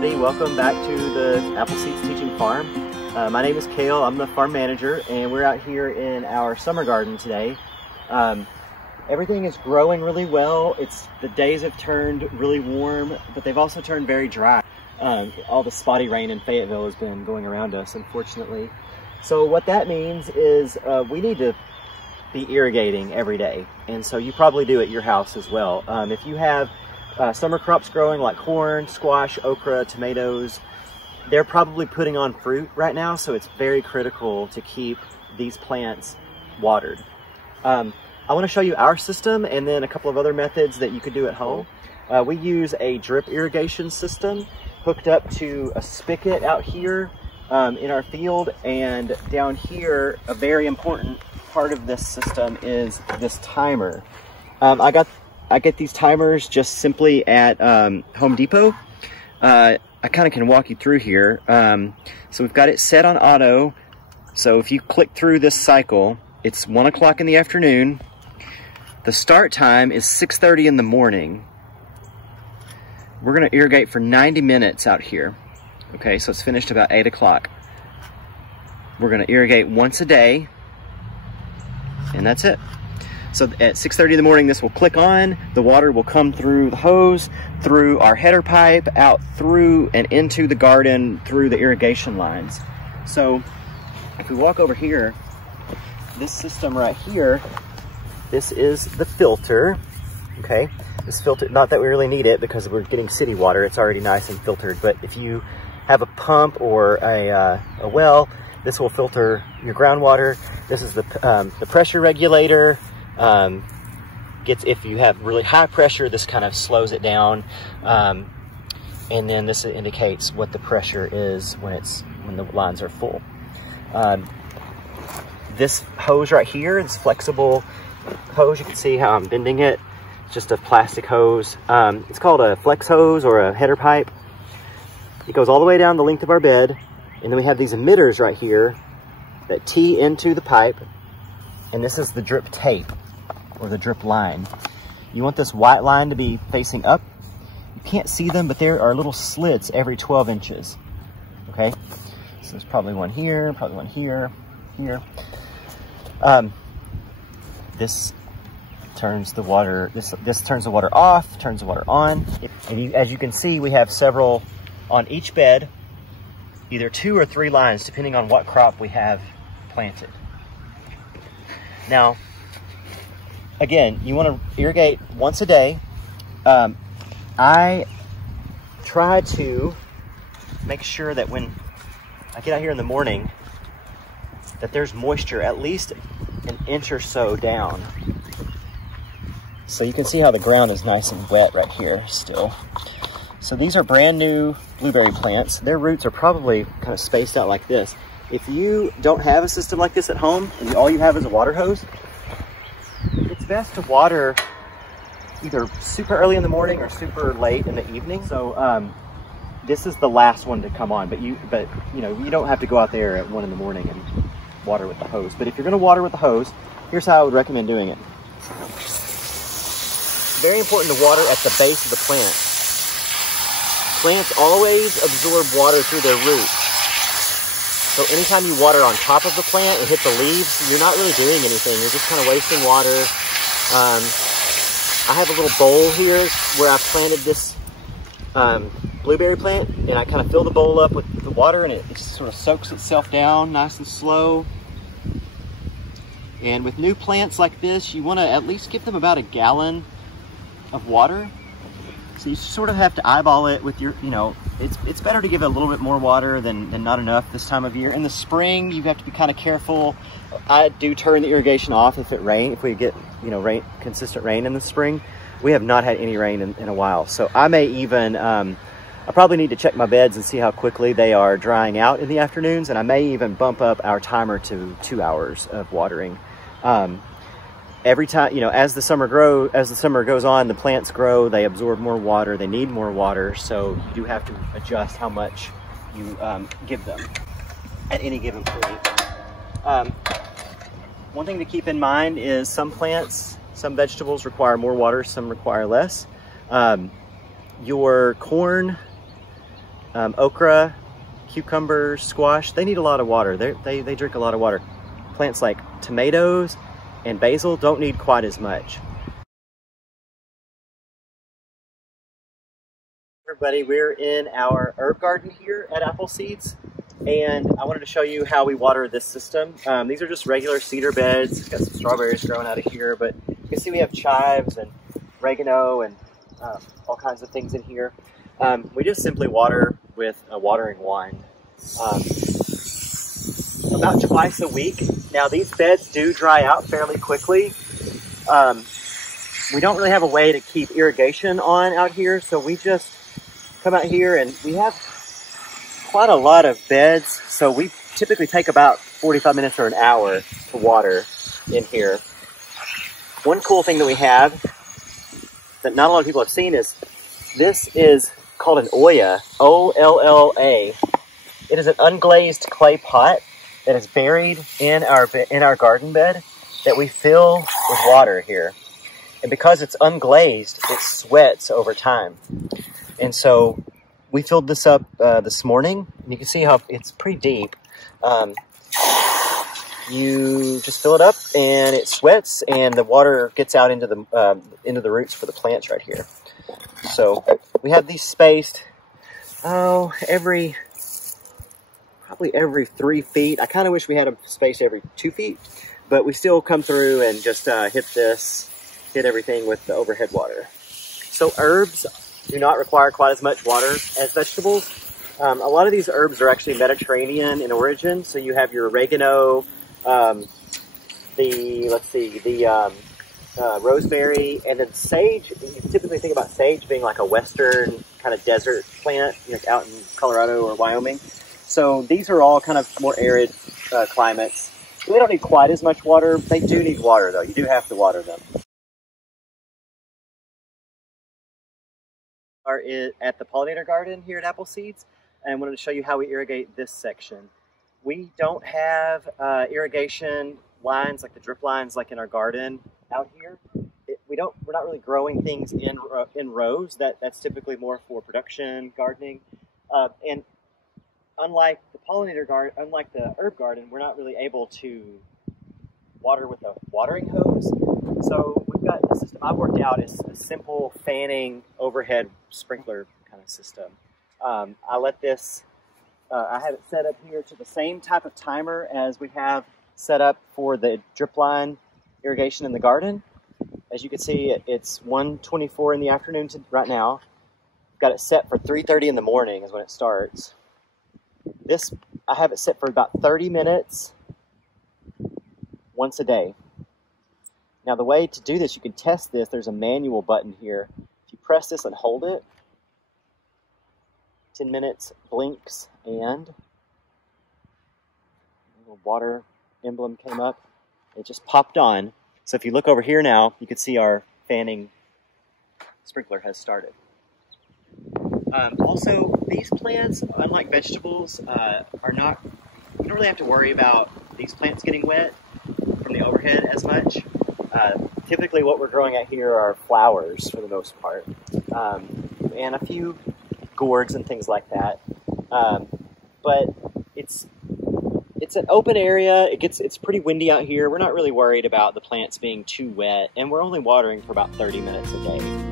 Welcome back to the Apple Seeds Teaching Farm. My name is Cale. I'm the farm manager, and we're out here in our summer garden today. Everything is growing really well. The days have turned really warm, but they've also turned very dry. All the spotty rain in Fayetteville has been going around us, unfortunately. So what that means is we need to be irrigating every day, and so you probably do at your house as well. If you have summer crops growing like corn, squash, okra, tomatoes, they're probably putting on fruit right now, so it's very critical to keep these plants watered. I want to show you our system and then a couple of other methods that you could do at home. We use a drip irrigation system hooked up to a spigot out here in our field, and down here, a very important part of this system is this timer. I get these timers just simply at Home Depot. I kind of can walk you through here. So we've got it set on auto. So if you click through this cycle, it's 1 o'clock in the afternoon. The start time is 6:30 in the morning. We're gonna irrigate for 90 minutes out here. Okay, so it's finished about 8 o'clock. We're gonna irrigate once a day, and that's it. So at 6:30 in the morning, this will click on, the water will come through the hose, through our header pipe, out through and into the garden, through the irrigation lines. So if we walk over here, this system right here, this is the filter, okay? This filter, not that we really need it because we're getting city water, it's already nice and filtered, but if you have a pump or a well, this will filter your groundwater. This is the pressure regulator. If you have really high pressure, this kind of slows it down, and then this indicates what the pressure is when the lines are full. This hose right here, this flexible hose, you can see how I'm bending it. It's just a plastic hose. It's called a flex hose or a header pipe. It goes all the way down the length of our bed, and then we have these emitters right here that tee into the pipe, and this is the drip tape or the drip line. You want this white line to be facing up. You can't see them, but there are little slits every 12 inches. Okay, so there's probably one here, probably one here, here. This turns the water. This turns the water off, turns the water on. And as you can see, we have several on each bed, either 2 or 3 lines, depending on what crop we have planted. Now, again, you want to irrigate once a day. I try to make sure that when I get out here in the morning, that there's moisture at least an inch or so down. So you can see how the ground is nice and wet right here still. So these are brand new blueberry plants. Their roots are probably kind of spaced out like this. If you don't have a system like this at home and all you have is a water hose, it's best to water either super early in the morning or super late in the evening. So this is the last one to come on, but you don't have to go out there at 1 in the morning and water with the hose. But if you're going to water with the hose, here's how I would recommend doing it. It's very important to water at the base of the plant. Plants always absorb water through their roots. So anytime you water on top of the plant and hit the leaves, you're not really doing anything. You're just kind of wasting water. I have a little bowl here where I've planted this blueberry plant, and I kind of fill the bowl up with the water, and it sort of soaks itself down nice and slow. And with new plants like this, you want to at least give them about 1 gallon of water. So you sort of have to eyeball it with your, it's better to give it a little bit more water than not enough this time of year. In the spring, you have to be kind of careful. I do turn the irrigation off if it rains, if we get, consistent rain in the spring. We have not had any rain in a while. So I may even, I probably need to check my beds and see how quickly they are drying out in the afternoons. And I may even bump up our timer to 2 hours of watering. Every time, as the summer goes on, the plants grow, they absorb more water, they need more water, so you do have to adjust how much you give them at any given point. One thing to keep in mind is some vegetables require more water, some require less. Your corn Okra, cucumbers, squash, they need a lot of water. They drink a lot of water. Plants like tomatoes and basil don't need quite as much. Everybody, we're in our herb garden here at Appleseeds, and I wanted to show you how we water this system. These are just regular cedar beds. Got some strawberries growing out of here, but you can see we have chives and oregano and all kinds of things in here. We just simply water with a watering wand about twice a week. Now these beds do dry out fairly quickly. We don't really have a way to keep irrigation on out here, so we just come out here, and we have quite a lot of beds, so we typically take about 45 minutes or an hour to water in here. One cool thing that we have that not a lot of people have seen is this is called an Olla, O-L-L-A. It is an unglazed clay pot that is buried in our garden bed that we fill with water here. And because it's unglazed, it sweats over time. And so we filled this up this morning, and you can see how it's pretty deep. You just fill it up, and it sweats, and the water gets out into the roots for the plants right here. So we have these spaced, probably every 3 feet. I kind of wish we had them spaced every 2 feet, but we still come through and just hit everything with the overhead water. So herbs do not require quite as much water as vegetables. A lot of these herbs are actually Mediterranean in origin. So you have your oregano, rosemary, and then sage. You typically think about sage being like a western kind of desert plant, like out in Colorado or Wyoming. So these are all kind of more arid climates. They don't need quite as much water. They do need water though. You do have to water them. Are at the Pollinator Garden here at Appleseeds, and I wanted to show you how we irrigate this section. We don't have irrigation lines like the drip lines like in our garden out here. We're not really growing things in rows. That's typically more for production gardening. And unlike the Pollinator Garden, unlike the herb garden, we're not really able to water with a watering hose. So we've got a system I've worked out is a simple fanning overhead sprinkler kind of system. I let this, I have it set up here to the same type of timer as we have set up for the drip line irrigation in the garden. As you can see, it's 1:24 in the afternoon right now. Got it set for 3:30 in the morning is when it starts. This, I have it set for about 30 minutes once a day. Now the way to do this, you can test this, there's a manual button here. If you press this and hold it, 10 minutes blinks and a little water emblem came up. It just popped on. So if you look over here now, you can see our fanning sprinkler has started. Also, these plants, unlike vegetables, you don't really have to worry about these plants getting wet from the overhead as much. Typically what we're growing out here are flowers for the most part, and a few gourds and things like that. But it's an open area. It's pretty windy out here. We're not really worried about the plants being too wet, and we're only watering for about 30 minutes a day.